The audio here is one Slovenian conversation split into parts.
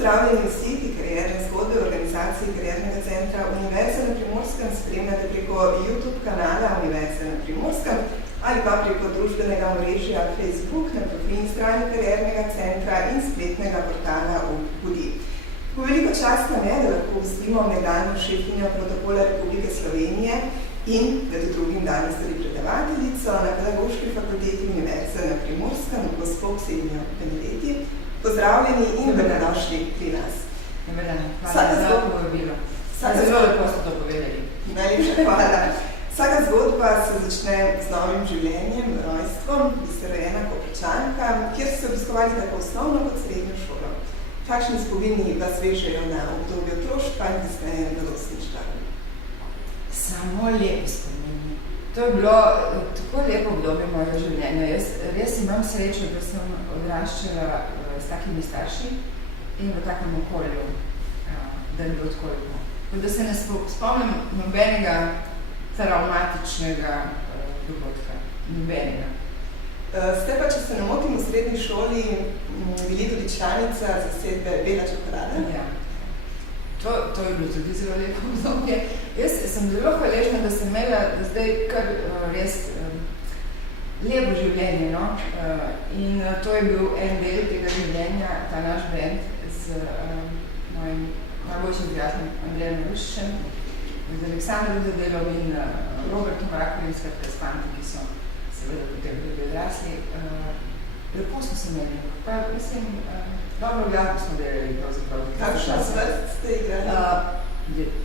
pozdravljeni vsi, ki karierne zgodbe v organizaciji Kariernega centra Univerze na Primorskem spremljate preko YouTube kanala Univerze na Primorskem ali pa preko družbenega omrežja Facebook na profilni strani Kariernega centra in spletnega portala UPUDI. V veliko čast nam je, da lahko gostimo nekdanjo šefinjo Protokola Republike Slovenije in med drugim danes tudi predavateljico na Pedagoški fakulteti Univerze na Primorskem, gospod Ksenijo Benedeti. Pozdravljeni in dobrodošli pri nas. Dobar dan, hvala za povabilo. Zelo lepo ste to povedali. Najlepša hvala. Vsaka zgodba se začne z novim življenjem, rojstvom, vi ste rojena Koprčanka, kjer ste obiskovali tako osnovno kot srednjo šolo. Kakšni spomini vas vežejo na obdobje otroštva in kasneje mladostništva? Samo lepi spomini. To je bilo tako lepo obdobje mojega življenja. Jaz res imam srečo, da sem odraščala s takimi starši in v takem okolju, da je bilo tako lepo. Da se ne spomnim nobenega traumatičnega dogodka. Nobenega. Ste pa, če se ne motim, v srednji šoli bili tudi članica zasedbe Bela čokolada? Ja. To je bilo tudi zelo lepo obdobje. Jaz sem zelo hvaležna, da sem imela zdaj kar res lepo življenje, no? In to je bil en del tega življenja, ta naš band z mojim najboljšim prijateljem Andrejem Rušičem, z Aleksandrom Zadelom in Robertom Rakovim, skratka s fanti, ki so seveda potem tudi odrasli. Lepo smo se imeli, pa mislim, dobro glasbo smo delali pravzaprav. Kakšna zvrst ste igrali?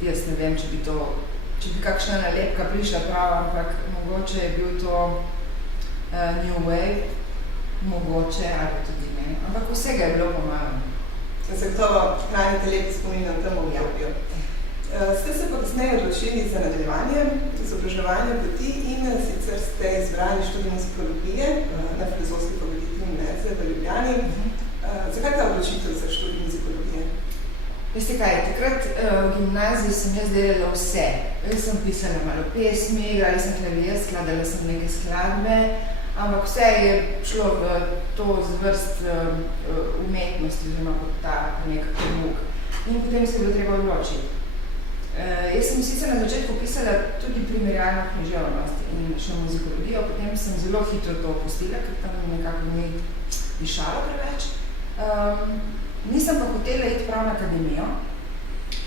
Jaz ne vem, če bi kakšna nalepka prišla prava, ampak mogoče je bil to New Wave, mogoče, ali tudi ne, ampak vsega je bilo pomalo. Zagotovo hranite lep spomin na tem obdobju. Ste se pa kasneje odločili za nadaljevanje izobraževanja poti in sicer ste izbrali študij muzikologije na Filozofski fakulteti Univerze v Ljubljani. Zakaj ta odločitev za študij muzikologije? Veste kaj, takrat v gimnaziji sem jaz delala vse. Jaz sem pisala malo pesmi, igrala sem klavir, skladala sem neke skladbe, ampak vse je šlo v to zvrst umetnosti, oziroma kot ta nekako muk. In potem se je bilo treba odločiti. Jaz sem sicer na začetku pisala tudi primerjalno književnost in še muzikologijo, potem sem zelo hitro to opustila, ker tam nekako ni dišalo preveč. Nisem pa hotela iti prav na akademijo,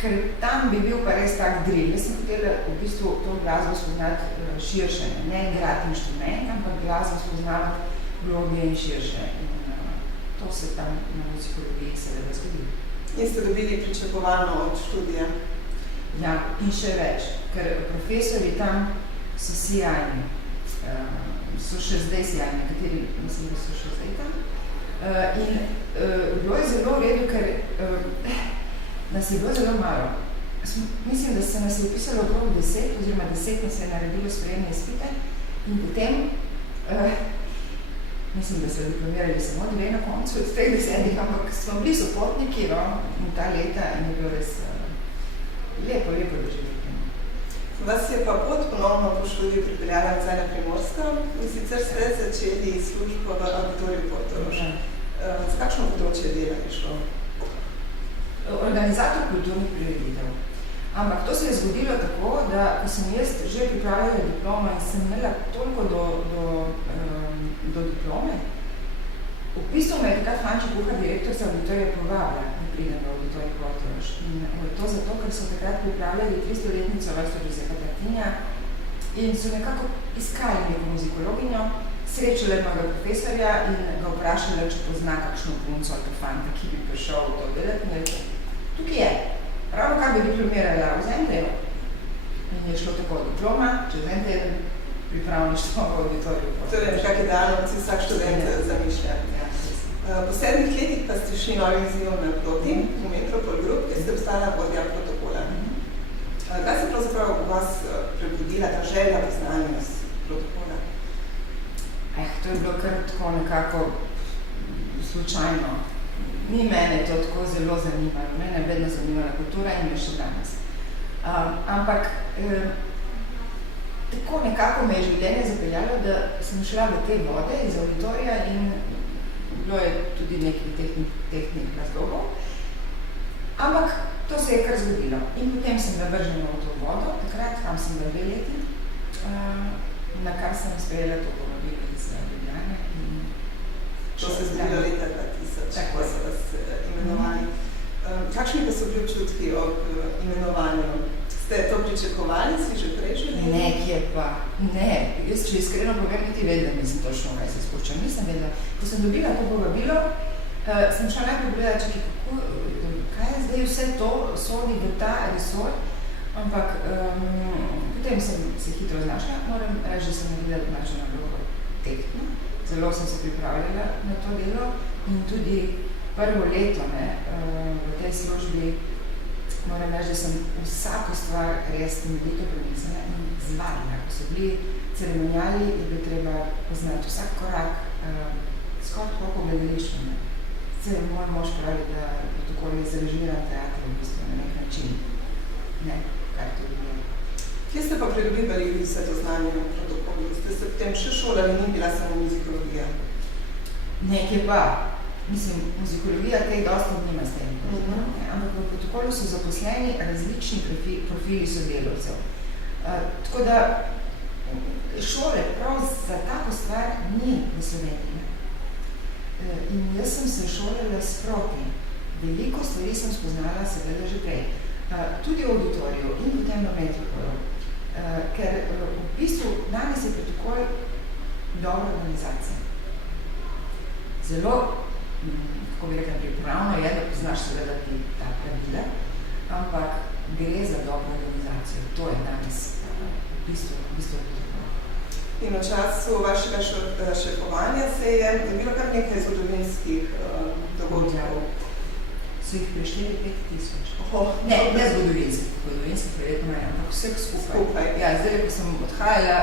ker tam bi bil pa res tak drill. Jaz sem hotela v bistvu to glasbo spoznati širše, ne igrati inštrument, ampak glasbo spoznavati globje in širše. In to se tam na muzikologiji seveda zgodi. In ste dobili pričakovano od študija? Ja, in še več, ker profesori tam so sijajni, so še zdaj sijajni, kateri mislim, da so še zdaj tam. In bilo je zelo v redu, ker nas je bilo zelo malo. Mislim, da se nas je upisalo okrog 10, oziroma 10 nas je naredilo sprejemne izpite in potem, mislim, da so diplomirali samo 2 na koncu od teh 10, ampak smo bili sopotniki, no, in ta leta in je bilo res lepo doživeti. Vas je pa pot ponovno po študiju pripeljala nazaj na Primorsko in sicer ste začeli službo v auditoriju Portorož. Za kakšno področje dela je šlo? Organizator kulturnih prireditev. Ampak to se je zgodilo tako, da ko sem jaz že pripravila diplomo in sem imela toliko do diplome, v bistvu me je takrat Franči Buha, direktor za auditorije, povabila, da pridem v auditorij Portorož. In to zato, ker so takrat pripravljali 300-letnico vrsto Josefa Tartinija in so nekako iskali neko muzikologinjo, srečala mojega profesorja in ga vprašala, če pozna kakšno punco ali fanta, ki bi prišel v to delati. In rekel, tukaj je, ravno kar bi diplomirala v Zemljeju. In je šlo tako diploma, čez en teden pripravništvo v auditoriju. Torej, nekak idealno, si vsak študent zamišlja. Po 7 letih pa ste šli novim izzivom naproti v Metropol Group, kjer ste postala vodja protokola. Kaj se pravzaprav v vas prebudila ta želja poznanjost protokola? To je bilo kar tako nekako slučajno. Ni mene to tako zelo zanimalo. Mene je vedno zanimala kultura in je še danes. Ampak tako nekako me je življenje zapeljalo, da sem šla v te vode iz auditorija in bilo je tudi nekaj tehnik razlogov. Ampak to se je kar zgodilo. In potem sem navržena v to vodo, takrat, tam sem bila 2 leti, na kar sem sprejela to povabilo iz Ljubljane. To se zgodilo leta 2000, ko so vas imenovali. Kakšni pa so bili občutki ob imenovanju? Ste to pričakovali, si že prej želeli? Ne, kje pa. Ne, jaz če iskreno povem, niti vedela nisem točno, kaj se spuščam. Nisem vedela. Ko sem dobila to povabilo, sem šla najprej pogledala, čakaj, kaj je zdaj vse to, sodi v ta resor, ampak potem sem se hitro znašla, moram reči, da sem naredila domačo nalogo tehtno. Zelo sem se pripravljala na to delo in tudi prvo leto v tej službi moram reči, da sem vsako stvar res temeljito premislila in zvadila. Ko so bili ceremoniali, je bilo treba poznati vsak korak, skoraj koliko gledališče. Se moj mož pravi, da protokol je zarežiran teatr v bistvu na nek način. Ne, kar to bi bilo. Kje ste pa pridobivali vse to znanje na protokolu? Ste se potem še šolali, ni bila samo muzikologija? Nekje pa. Mislim, muzikologija tej dosti nima s tem. Ampak v protokolu so zaposleni različni profili sodelavcev. Tako da šole prav za tako stvar ni v Sloveniji. In jaz sem se šolala sproti. Veliko stvari sem spoznala seveda že prej. Tudi v auditoriju in potem v metropolu. Ker v bistvu danes je protokol dobra organizacija. Zelo, kako bi rekla, pripravno je, da poznaš seveda ta pravila, ampak gre za dobro organizacijo. To je danes v bistvu protokol. In v času vašega šefovanja se je bilo kar nekaj zgodovinskih dogodkov. So jih prešteli 5000. Ne zgodovinskih verjetno ne, ampak vseh skupaj. Ja, zdaj, ko sem odhajala,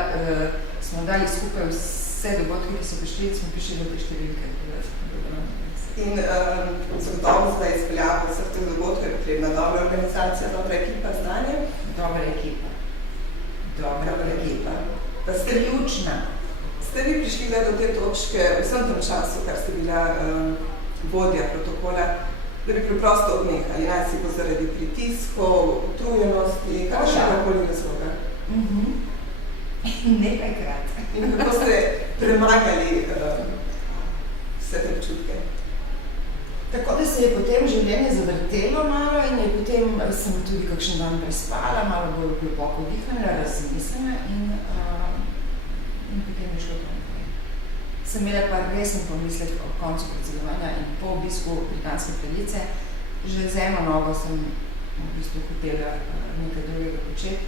smo dali skupaj vse dogodke, ki so prišli, smo prišli do te številke. In zagotovo za izpeljavo vseh teh dogodkov je potrebna dobra organizacija, dobra ekipa, znanje? Dobra ekipa. Pa ste ključna. Ste vi prišli do te točke v vsem tem času, kar ste bila vodja protokola, da bi preprosto odnehali, naj si bo zaradi pritiskov, utrujenosti, kakšnega razloga? Nekajkrat. In kako ste premagali vse te občutke? Tako da se je potem življenje zavrtelo malo in je potem sem tudi kakšen dan prespala, malo bolj globoko vdihnila, razmislila in potem je šlo to naprej. Sem imela pa resen pomislek ob koncu predsedovanja in po obisku britanske kraljice. Že z eno nogo sem v bistvu hotela nekaj drugega početi,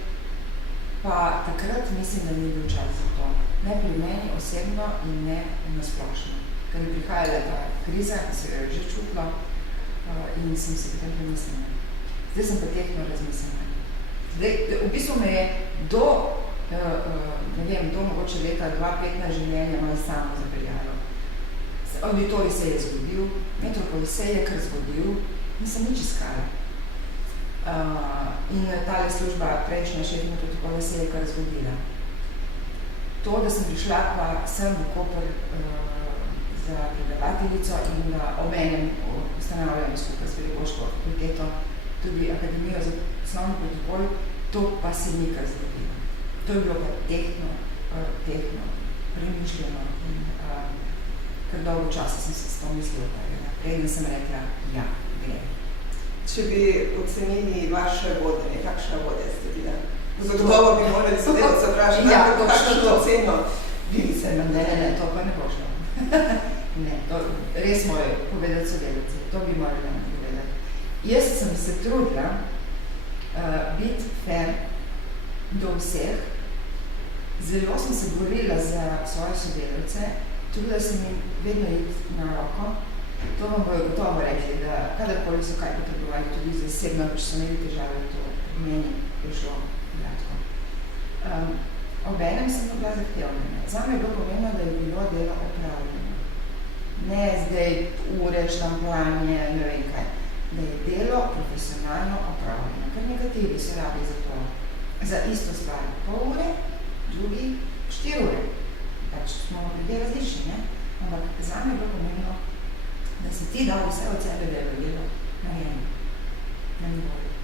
pa takrat mislim, da ni bil čas za to. Ne pri meni osebno in ne nasplošno. Ker je prihajala ta kriza, se jo je že čutila in sem se potem premislila. Zdaj sem pa tehtno razmislila. Zdaj, v bistvu me je do mogoče leta 2015 življenja malo samo zapeljalo. Auditorij se je zgodil, metropol se je kar zgodil, nisem nič iskala. In tale služba, prejšnja šefina protokola, se je kar zgodila. To, da sem prišla pa sem v Koper za predavateljico in da obenem ustanavljamo skupaj s pedagoško fakulteto tudi Akademijo za osnovni protokol, to pa se ni kar zgodilo. To je bilo pa tehtno, premišljeno in kar dolgo časa sem se s to mislila, preden sem rekla, ja, gre. Če bi ocenili vaše vodenje, kakšna vodja ste bila? Zagotovo bi morali sodelavce vprašati, kakšno oceno bili se? Ne, to pa ne bo šlo. Ne, to res morajo povedati sodelavci, to bi morali nam povedati. Jaz sem se trudila biti fair do vseh, zelo sem se borila za svoje sodelavce, trudila sem jim vedno iti na roko. To vam bojo gotovo rekli, da kadarkoli so kaj potrebovali, tudi zasebno, če so imeli težave, to meni prišlo gladko. Obenem sem bila zahtevljena. Zame je bilo pomembno, da je bilo delo opravljeno. Ne zdaj ure, štampanje, ne vem kaj. Da je delo profesionalno opravljeno. Ker nekateri so rabi za to. Za isto stvar pol ure, drugi 4 ure. Pač smo ljudje različni, ne? Ampak zame je bilo pomembno, da si ti dal vse od sebe, da je bilo delo narejeno.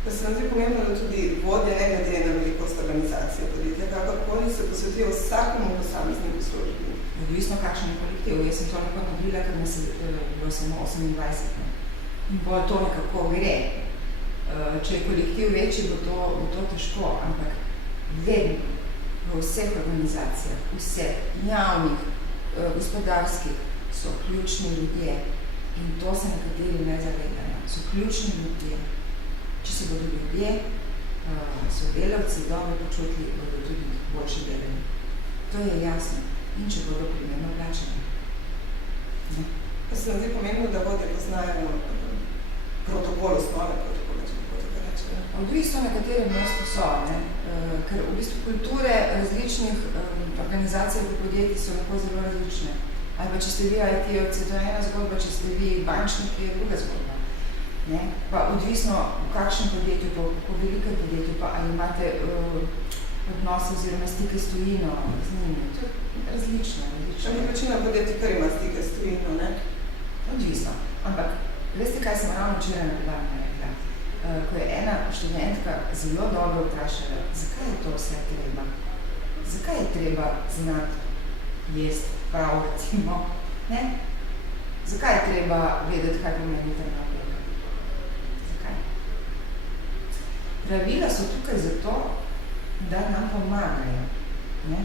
Pa se nam zdi pomembno, da tudi vodje ne glede na velikost organizacije podjetja, kakorkoli se posvetijo vsakemu posamezniku službi. Odvisno, kakšen je kolektiv. Jaz sem to nekako naredila, ker nas je bilo samo 28. In bo to nekako gre. Če je kolektiv večji, bo to težko, ampak vedno v vseh organizacijah, vseh javnih, gospodarskih so ključni ljudje. In to se nekateri ne zavedajo. So ključni ljudje. Če se bodo ljudje, sodelavci dobro počutili, bodo tudi boljše delali. To je jasno. In če bodo primerno plačani. Pa se nam zdi pomembno, da vodje poznajo protokol osnove protokola, če tako tako reče. Odvisno na katerem mestu so, ne? Ker v bistvu kulture različnih organizacij in podjetij so lahko zelo različne. Ali pa če ste vi IT-ovci, to je ena zgodba, če ste vi bančniki, je druga zgodba. Ne? Pa odvisno v kakšnem podjetju, pa v velikem podjetju, pa ali imate odnose oziroma stike s tujino z njimi. To je različno. Večina podjetij, kar ima stike s tujino, ne? Odvisno. Ampak, veste, kaj sem ravno včeraj na predavanju rekla? Ko je ena študentka zelo dobro vprašala, zakaj je to vse treba? Zakaj je treba znati jesti prav, recimo? Ne? Zakaj je treba vedeti, kaj pomeni terapija? Zakaj? Pravila so tukaj zato, da nam pomagajo. Ne?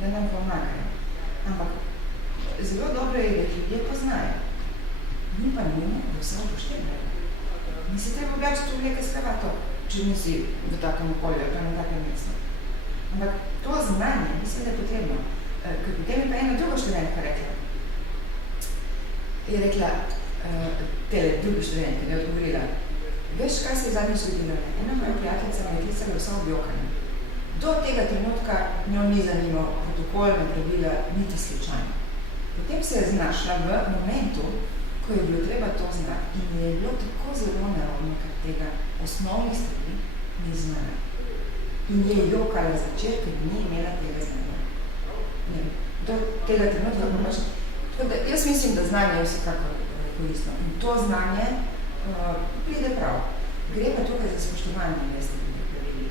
Da nam pomagajo. Ampak zelo dobro je, da ljudje poznajo. Ni pa nujno, da vse upoštevajo. Nisi treba oblačiti v nekaj skravato, če nisi v takem okolju, ali na takem mestu. Ampak to znanje, mislim, da je potrebno. Ker potem je pa ena druga študentka rekla. Je rekla, druga študentka, ne odgovorila, veš, kaj se je zadnjič zgodilo? Ena moja prijateljica me je klicala vsa objokanja. Do tega trenutka njo ni zanimal protokol, ne pravila, niti slučajno. Potem se je znašla v momentu, ko je bilo treba to znati in je bilo tako zelo nerodno, ker tega osnovnih stvari ni znala. In je jokala začer, ker ni imela tega znanja. Do tega trenutka pač. Tako da jaz mislim, da znanje je vsekakor koristno. In to znanje pride prav. Gre pa tukaj za spoštovanje, veste, pravili.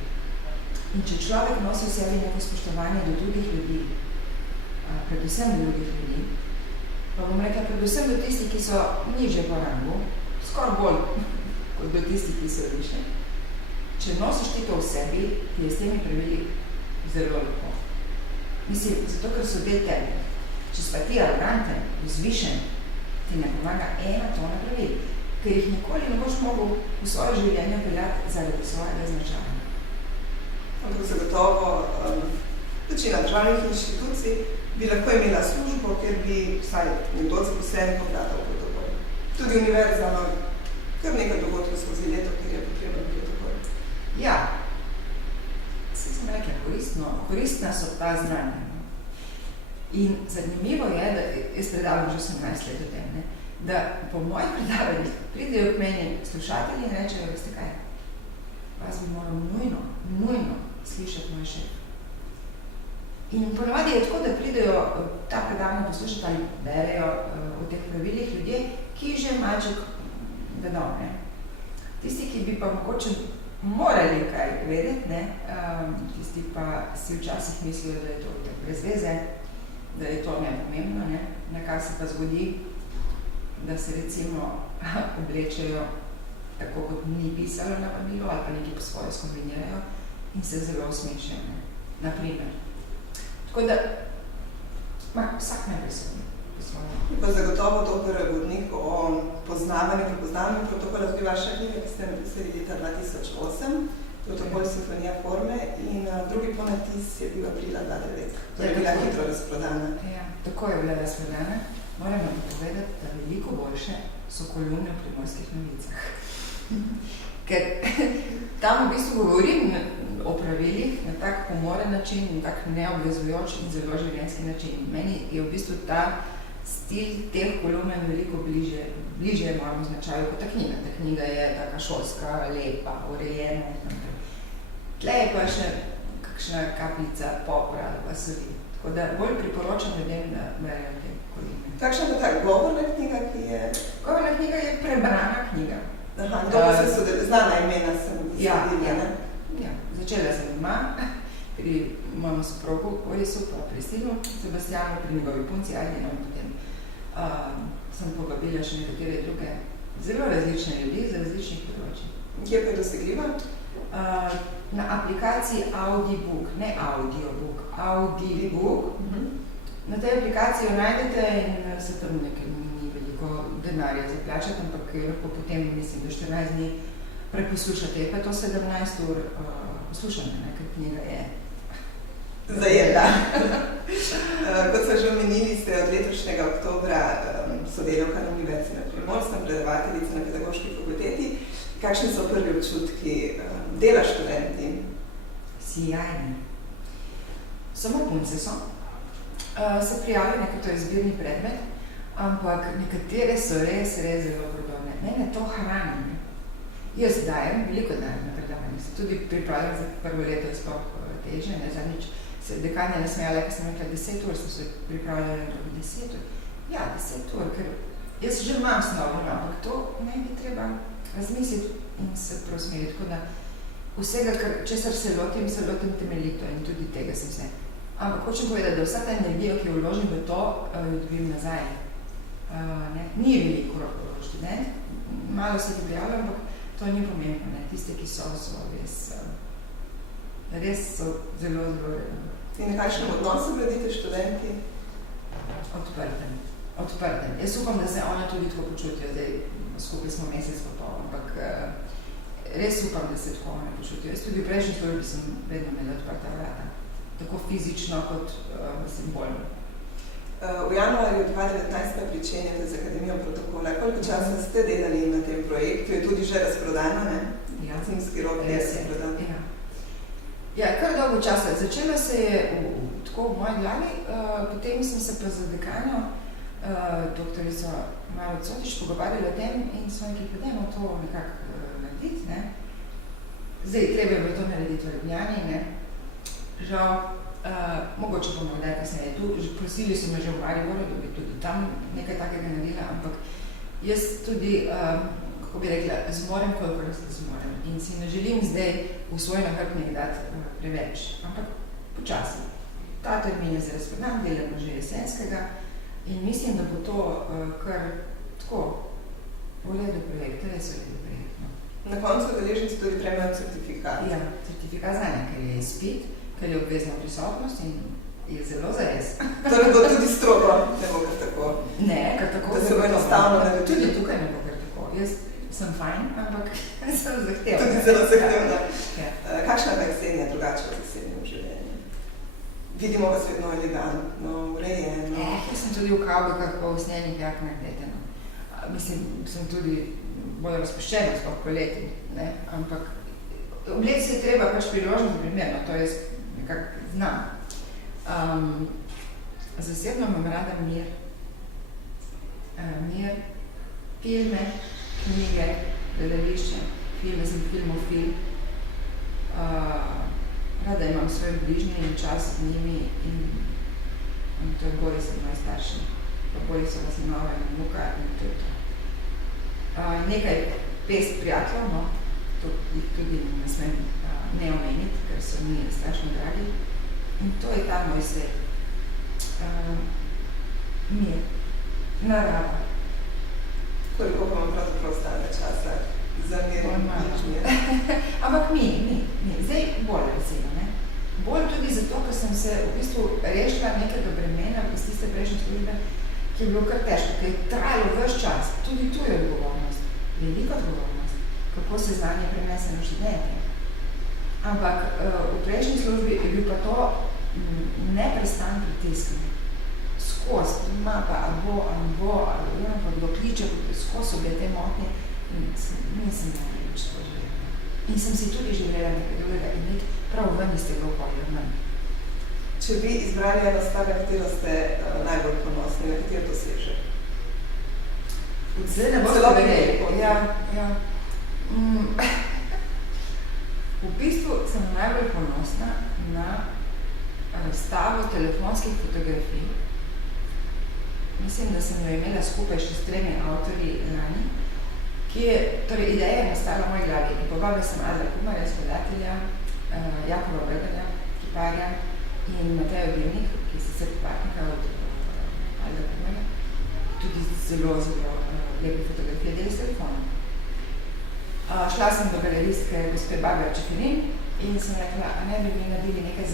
In če človek nosi v sebi neko spoštovanje do drugih ljudi, predvsem do drugih ljudi, pa bom rekla, predvsem do tistih, ki so nižje po rangu, skoraj bolj kot do tistih, ki so više. Če nosiš ti to v sebi, ti je s temi pravili zelo lepo. Mislim, zato, ker so del tebi. Če si pa ti arroganten, vzvišen, ti ne pomaga ena tona pravil, ker jih nikoli ne boš mogel v svoje življenje peljati zaradi svojega značaja. Ampak zagotovo večina državnih inštitucij bi lahko imela službo, kjer bi vsaj nekdo zaposlen pogledal protokol. Tudi univerza, kar nekaj dogodkov skozi leto, kjer je potreben protokol. Ja, se sem rekla, koristna so ta znanja. In zanimivo je, da jaz predavam že 18 let o tem, ne, da po mojih predavanjih pridejo k meni slušatelji in rečejo, veste kaj, vas bi moral nujno slišati moj šef. In ponovadi je tako, da pridejo ta predavanja poslušati ali berejo o teh pravilih ljudje, ki že malček vedo, ne. Tisti, ki bi pa mogoče morali kaj vedeti, ne, tisti pa si včasih mislijo, da je to brez veze, da je to nepomembno, ne, nekaj se pa zgodi, da se recimo oblečejo tako, kot ni pisalo na vabilu, ali pa nekaj po svoje skombinirajo in se zelo usmešajo, ne, naprimer. Tako da, vsak najprej se po svoje. Pa zagotovo dober vodnik o prepoznavanju protokola, tudi vaša knjiga, ki ste napisali leta 2008, Protokol simfonija forme, in drugi ponatis je bil aprila 2009. To je bila hitro razprodana. Ja, tako je bila razprodana. Moram vam povedati, da veliko boljše so kolumne v Primorskih novicah. Ker tam v bistvu govorim o pravilih na tak humoren način, na tak neobvezujoč in zelo življenjski način. Meni je v bistvu ta stil teh kolumn veliko bliže mojemu značaju kot ta knjiga. Ta knjiga je taka šolska, lepa, urejena. Tle je pa še kakšna kapljica popra ali pa soli. Tako da bolj priporočam ljudem, da berejo te kolumne. Kakšna pa ta govorna knjiga, ki je? Govorna knjiga je prebrana knjiga. Aha, dobro se znana imena sem sledila, ne? Ja, začela sem doma, pri mojem soprogu Orisu, pa pri sinu Sebastianu, pri njegovi punci Adina, in potem sem povabila še nekatere druge zelo različne ljudi z različnih področij. Kje pa je dosegljiva? Na aplikaciji Audibook, ne Audiobook, Audibook. Na tej aplikaciji jo najdete in se tam nekaj ni veliko denarja za plačati, ampak lahko potem, mislim, do 14 dni preposlušate. Je pa to 17 ur poslušanja, ker knjiga je zajeta. Kot so že omenili, ste od letošnjega oktobra sodelavka na Univerzi na Primorskem, predavateljica na Pedagoški fakulteti. Kakšni so prvi občutki dela študenti? Sijajni. Samo punce so. Se prijavili nekaj, to je izbirni predmet, ampak nekatere so res zelo prodobne. Mene to hrani. Jaz dajem, veliko dajem na predavanje. Se tudi pripravljam za prvo leto je sploh teže, ne zadnjič. Se dekanja nasmejala, ker sem rekla 10 ur, sem se pripravljala na 10 ur. Ja, 10 ur, ker jaz že imam snov, ampak to ne bi treba razmisliti in se preusmeriti. Tako da vsega, česar se lotim temeljito in tudi tega sem se. Ampak hočem povedati, da vsa ta energija, ki jo vložim v to, jo dobim nazaj. Ni veliko študent, malo se prijavljam, ampak to ni pomembno. Tiste, ki so res so zelo, zelo In na kakšnem odnosu gradite študenti? Odprtem. Jaz upam, da se oni tudi tako počutijo. Zdaj, skupaj smo mesec pa pol, ampak res upam, da se tako oni počutijo. Jaz tudi v prejšnji službi sem vedno imela odprta vrata. Tako fizično kot simbolno. V januarju 2019 pričenjate z Akademijo protokola. Koliko časa ste delali na tem projektu? Je tudi že razprodano, ne? Ja. Zimski rok je razprodan. Ja, kar dolgo časa. Začela se je tako v moji glavi, potem sem se pa za dekanjo doktorico Maro Cotič pogovarjala o tem in smo nekaj predajmo to nekako narediti, ne. Zdaj, treba je bilo to narediti v Ljubljani, ne. Žal, mogoče bomo kdaj kasneje tu, prosili so me že v Mariboru, da bi tudi tam nekaj takega naredila, ampak jaz tudi, kako bi rekla, zmorem, koliko zmorem. In si ne želim zdaj v svoj nahrbnik dati preveč, ampak počasi. Ta termin je zdaj razpredan, delamo že jesenskega in mislim, da bo to kar tako v redu projekt, res v redu projekt. No. Na koncu udeleženci tudi prejmejo certifikat. Ja, certifikat znanja, ker je izpit, ker je obvezna prisotnost in je zelo zares. Torej bo tudi strogo, ne bo kar tako. Ne, kar tako. Da se bo enostavno narediti. Tudi tukaj ne bo kar tako. Jaz sem fajn, ampak sem zahtevna. Tudi zelo zahtevna. Ja. Kakšna pa je Ksenija drugače od Ksenije v življenju? Vidimo vas vedno elegantno, urejeno. Jaz sem tudi v kavbikah pa v snenih jaknah leteno. Mislim, sem tudi bolj razpuščena sploh poleti, ne? Ampak obleci se je treba pač priložnost primerno, to jaz nekako znam. Zasebno imam rada mir. Mir, filme, knjige, gledališče, filme, sem filmofil. Rada imam svoje bližnje in čas z njimi in to je Boris in moji starši. Pa Borisova sinova in vnuka in to je to. Nekaj pest prijateljev, no, to jih tudi ne smem ne omeniti, ker so mi strašno dragi. In to je ta moj svet. Mir, narava. Koliko pa vam pravzaprav ostane časa za mir in bližnje? Ampak mi. Zdaj bolj veselo, ne? Bolj tudi zato, ker sem se v bistvu rešila nekega bremena iz tiste prejšnje službe, ki je bilo kar težko, ker je trajalo ves čas. Tudi tu je odgovornost. Velika odgovornost. Kako se znanje prenese na študente. Ampak v prejšnji službi je bil pa to neprestan pritisk. Skozi, ima pa ali bo, pa kdo kliče, skozi so bile te motnje. Nisem največ to želela. In sem si tudi želela nekaj drugega imeti prav ven iz tega okolja ven. Če bi izbrali eno stvar, na katero ste najbolj ponosni, na katero doseže? Zdaj ne boste verjeli. Ja. V bistvu sem najbolj ponosna na razstavo telefonskih fotografij. Mislim, da sem jo imela skupaj še s 3 avtorji lani, torej ideja je nastala v moji glavi in povabila sem Adla Kumarja, skladatelja, Jakova Brgarja, kiparja in Matejo Bivnik, ki je sicer kiparnika od Adla Kumarja, tudi zelo lepe fotografije deli s telefonom. Šla sem do galeristke gospe Barbara Čeferin in sem rekla, a ne bi mi naredili nekaj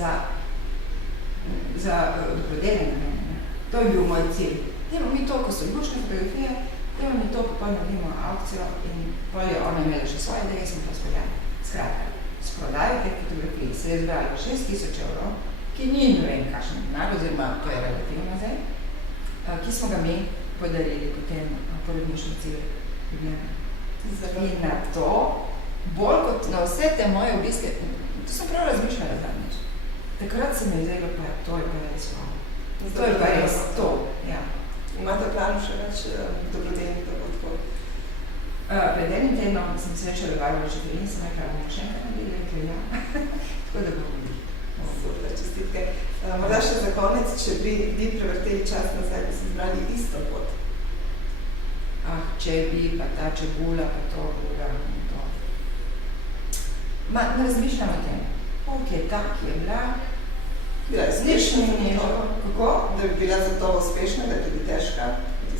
za dobrodelne namene. To je bil moj cilj. Dajmo mi to, ko so lušne fotografije, dajmo mi to, ko pa naredimo aukcijo in pol je ona imela še svoje ideje, smo to speljali. Skratka, s prodajo teh fotografij se je zbralo 6.000 evrov, ki ni ne vem kakšen denar, oziroma to je relativno zdaj, ki smo ga mi podarili potem porodnišnici Ljubljane. In na to, bolj kot na vse te moje obiske, to sem prav razmišljala zadnjič. Takrat se mi je zdelo, pa to je pa res wow. To je pa res to, ja. Imate v planu še več dobrodelnih dogodkov? Pred enim tednom sem srečala Barbara Čeferin in sem rekla, bomo še enkrat naredili, rekla ja. Tako da bo hodili. Super, čestitke. Morda še za konec, če bi vi prevrteli čas nazaj, bi se zbrali isto pot. Če bi, pa ta čebula, pa to, druga, to. Ne razmišljam o tem. Ok, tak je bila. Bila je uspešna, kako? Da bi bila zato uspešna, da je tudi težka.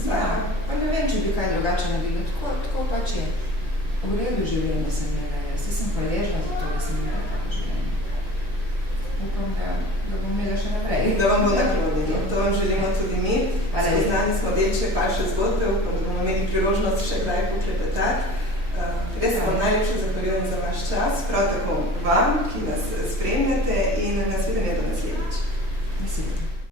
Ja, pa ne vem, če bi kaj drugače naredila. Tako pač je. V redu življenje sem imela, jaz sem hvaležna za to, da sem imela tako življenje. Upam, da bom imela še naprej. Da vam bo naklonilo. To vam želimo tudi mi. Spoznali smo delček vaše zgodbe, upam, da bomo imeli priložnost še kdaj poklepetati. Res vam najlepše zahvaljujem za vaš čas, prav tako vam, ki nas spremljate in nas videnje do naslednjič. Mislim.